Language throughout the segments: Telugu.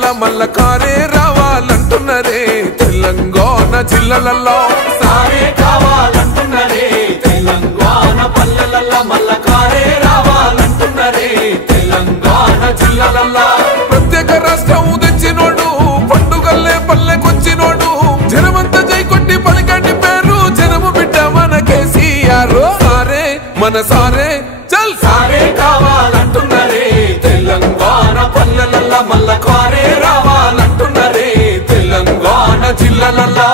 పల్లెలల్లా మల్ల కారే రావాలంటున్నరే తెలంగాణ జిల్లాలలో సారే కావాలంటున్నరే తెలంగాణ పల్లెలల్లా మల్ల కారే రావాలంటున్నరే తెలంగాణ జిల్లాలలో ప్రత్యేక రాష్ట్రం తెచ్చినోడు పండుగల్లే పల్లెకొచ్చినోడు జనమంతా జై కొట్టి పలికండి పేరు జనము బిడ్డ మన కేసీఆర్ సారే మన సారే చల్ సారే కావాలంటున్నరే తెలంగాణ పల్లెలల్లా మల్ల కారే రావాలంటున్నరే తెలంగాణ జిల్లాలలో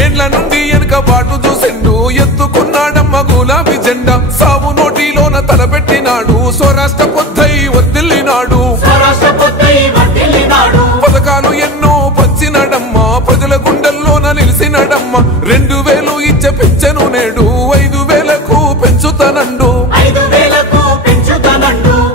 ఏండ్ల నుండి వెనక బాటు చూసిండు ఎత్తుకున్నాడమ్మ గులాబీ జెండా సావు నోటిలోన తలపెట్టినాడు స్వరాష్ట్ర పొద్దై వర్దిల్లినాడు పథకాలు ఎన్నో పంచినాడమ్మా ప్రజల గుండెల్లోన నిలిసినాడమ్మ 2000 ఇచ్చే పెంచెను నేడు 5000కు పెంచుతానండు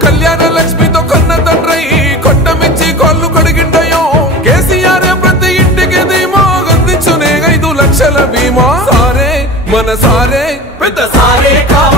కళ్యాణ లక్ష్మితో కన్న తండ్రై కొండమిచ్చి కాళ్ళు కడిగిండయో కేసీఆర్ ప్రతి ఇంటికి ధీమా అందించునే 5 లక్షల బీమా సారే మన సారే పెద్ద సారే కావాలి